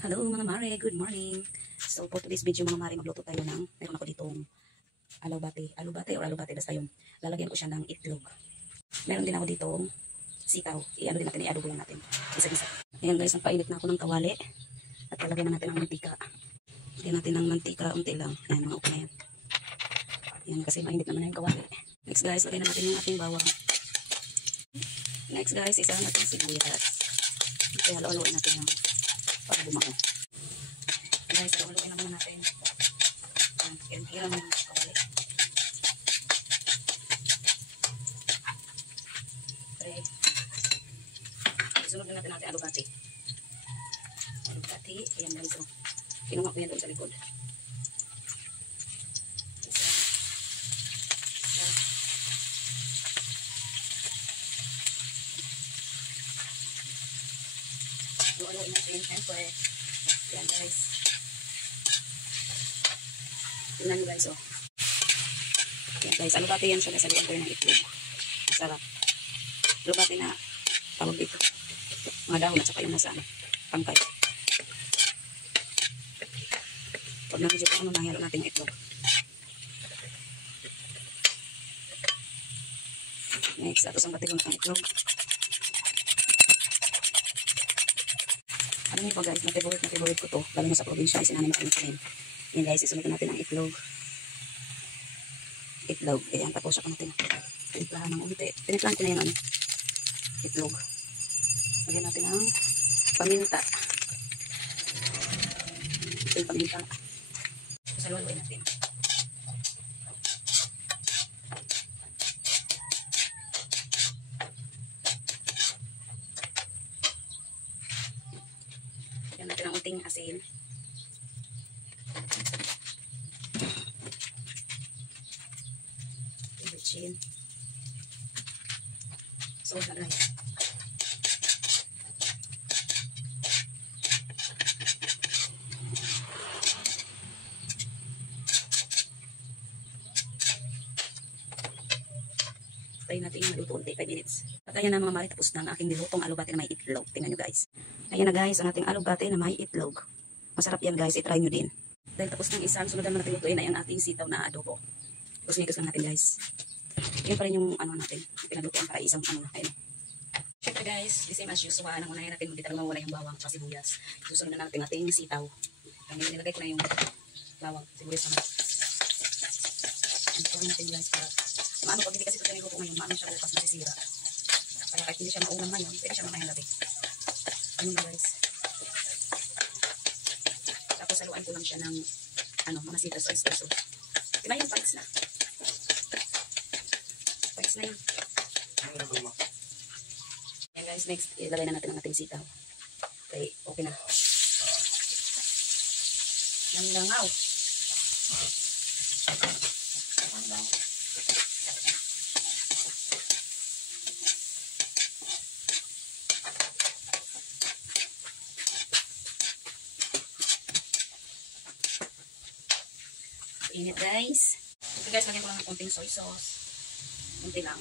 Hello mga mare, good morning. So for today's video mga mare, magluto tayo ng, meron ako ditong alubate basta yun. Lalagyan ko siya ng itlog. Meron din ako ditong sitaw. I-ano din natin, i-adobo lang natin. Isa-isa. Ayan guys, nagpainit na ako ng kawali. At lalagyan na natin ng mantika. Lagyan natin ng mantika, unti lang. Ayan, mga okay na yan. Ayan, kasi mainit naman na yung kawali. Next guys, lagyan na natin yung ating bawang. Next guys, isa natin sibuyas. Okay, halo-haloin natin yung para bumango. Guys, halo-haloin na muna natin. Ayan, kailan yung kawali. Okay. Isunod na natin alubate. Alubate, ayan guys. So, kinuha ko yan doon sa likod. Halo-haloin natin, siyempre. Ayan guys. Tingnan nyo guys, oh. Ayan guys, alubate yan siya. Nasaluan ko yun ng itlog. Masarap. Alubate na tawag dito. Mga dahon at saka yung nasa pangkay. Pag na-video ko ano, nahihalo natin yung itlog. Next, tapos ang batilong ng itlog. Alam niyo po guys, na-favorite ko to. Lalo na sa probinsya, isinanay na kanin. Yan guys, isunod natin ang itlog. Itlog. Ayan, tapos siya natin. Tiniplahan ng unti. Tiniplahan ko na yung ano. Itlog. Lagyan natin ang paminta. Ito yung paminta. Saluloy natin. Lagyan natin ang unting asin. Bitchin. So, guys. Tayo natin yung maluto unti, 5 minutes. At ayan na mga mari, tapos na ang aking nilutong alubate na may itlog. Tingnan nyo guys. Ayan na guys, ang ating alubate na may itlog. Masarap yan guys, itry nyo din. Dahil tapos ng isang, sunod naman natin lutuin ay ang ating sitaw na adobo. Kusmikos lang natin guys. Yan pa rin yung ano natin, pinalutuan para isang ano. Ayun. Siyempre guys, the same as usual, ang unahin natin, hindi talagang mawala yung bawang at sibuyas. Susunod na natin ating sitaw. Ang nilagay ko na yung bawang, sibuyas naman. Ang natin guys para maano pag hindi kasi ito tinigo ko ngayon, maano siya bukas masisira. Kaya kahit hindi siya maulang ngayon, pwede siya mamayang gabi. Ano na guys. Tapos haluan ko lang siya ng ano, mga sitas sa espresso. Diba yung pags na? Pags na yun. Yan guys, next, ilagay na natin ang ating sitaw. Okay, okay na. Yang langaw. Init guys. Okay guys, lagyan ko lang ng konting soy sauce. Unti lang.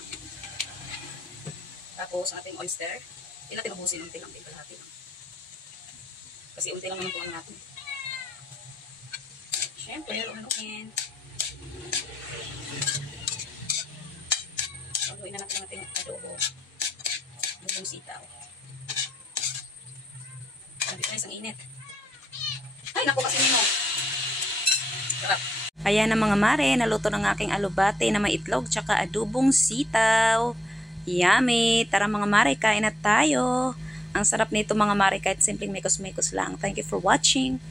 Tapos ating oyster. Hindi natin ubusin, unti lang. Kalahati lang. Kasi unti lang naman po ang natin. Siyempre, haluin. Haluin na natin ang ating adobo. Adobong sitaw. Sabi guys, ang init. Ay, naku kasi nino. Sarap. Ayan na mga mare, naluto ng aking alubate na may itlog tsaka adobong sitaw. Yummy! Tara mga mare, kain na tayo. Ang sarap nito mga mare kahit simpleng mekos-mekos lang. Thank you for watching.